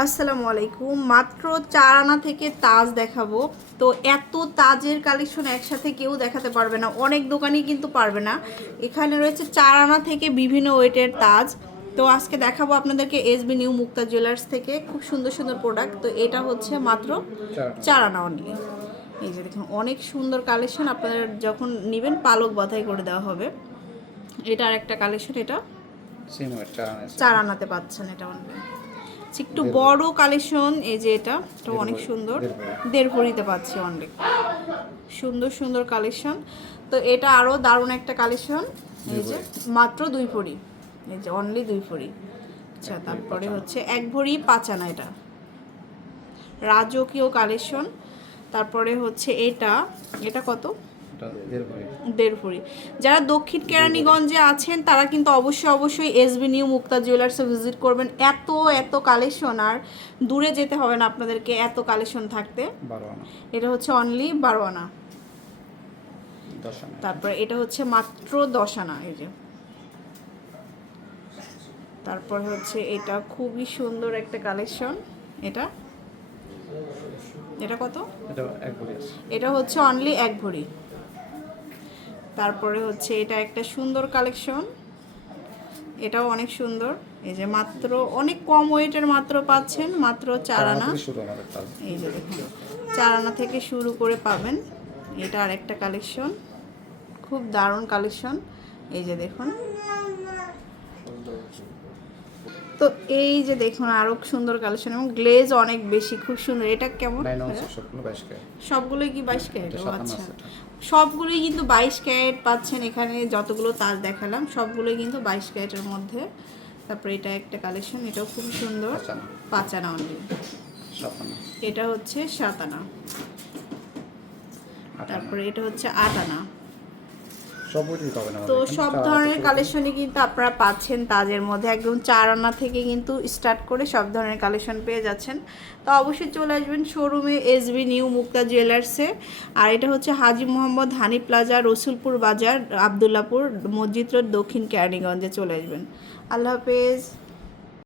আসসালামু আলাইকুম। মাত্র চার আনা থেকে তাজ দেখাবো। তো এত তাজের কালেকশন একসাথে কেউ দেখাতে পারবে না অনেক দোকানই কিন্তু পারবে না। এখানে রয়েছে চার আনা থেকে বিভিন্ন ওয়েটের তাজ। তো আজকে দেখাবো আপনাদেরকে এসবি নিউ মুক্তা জুয়েলার্স থেকে। খুব সুন্দর সুন্দর প্রোডাক্ট তো এটা হচ্ছে মাত্র চার আনা। অনলি এই যে দেখুন অনেক সুন্দর কালেকশন আপনারা যখন নেবেন পালক বাধাই করে দেওয়া হবে। এটা আর একটা কালেকশন এটা চার চার আনাতে পাচ্ছেন এটা অনলি একটু বড় কালেকশন এই যে এটা এটা অনেক সুন্দর। দেড় ভরিতে পাচ্ছি অনেক। সুন্দর সুন্দর কালেকশন তো এটা আরও দারুণ একটা কালেকশন এই যে মাত্র দুই ভরি। এই যে অনলি দুই ভরি। আচ্ছা তারপরে হচ্ছে এক ভরি পাঁচ আনা এটা। রাজকীয় কালেকশন তারপরে হচ্ছে এটা। এটা কত? দেড় ভরি। যারা দক্ষিণ কেরানীগঞ্জে আছেন তারা কিন্তু অবশ্যই অবশ্যই এসবি নিউ মুক্তা জুয়েলার্সে ভিজিট করবেন। এত এত কালেকশন আর দূরে যেতে হবে না আপনাদেরকে এত কালেকশন থাকতে। এটা হচ্ছে অনলি বারো আনা তারপরে এটা হচ্ছে মাত্র দশ আনা এই যে। তারপর হচ্ছে এটা খুবই সুন্দর একটা কালেকশন এটা। এটা কত? এটা এক ভরি আছে। এটা হচ্ছে অনলি এক ভরি। তারপরে হচ্ছে এটা একটা সুন্দর কালেকশন। এটাও অনেক সুন্দর। এই যে মাত্র অনেক কম ওয়েটের মাত্র পাচ্ছেন মাত্র চার আনা। এই যে দেখুন চার আনা থেকে শুরু করে পাবেন। এটা আর একটা কালেকশন খুব দারুণ কালেকশন। এই যে দেখুন তো এই যে দেখুন আরও সুন্দর কালেকশন এবং গ্লেজ অনেক বেশি খুব সুন্দর। এটা কেমন? সবগুলোই কি বাইশ ক্যারেট? আচ্ছা। সবগুলোই কিন্তু বাইশ ক্যারেট পাচ্ছেন এখানে যতগুলো তাজ দেখালাম সবগুলোই কিন্তু বাইশ ক্যারেটের মধ্যে। তারপরে এটা একটা কালেকশন এটাও খুব সুন্দর। পাঁচ আনা অনলি এটা হচ্ছে সাত আনা তারপরে এটা হচ্ছে আট আনা সব বইটি পাবেন আমাদের তো সব ধরনের কালেকশনই কিন্তু আপনারা পাচ্ছেন তাজের মধ্যে। একদম চার আনা থেকে কিন্তু স্টার্ট করে সব ধরনের কালেকশন পেয়ে যাচ্ছেন। তো অবশ্যই চলে আসবেন শোরুমে এসবি নিউ মুক্তা জুয়েলার্সে আর এটা হচ্ছে হাজি মোহাম্মদ হানি প্লাজা রসুলপুর বাজার আবদুল্লাপুর মসজিদ রোড দক্ষিণ কেরানীগঞ্জে চলে আসবেন। আল্লাহ হাফেজ।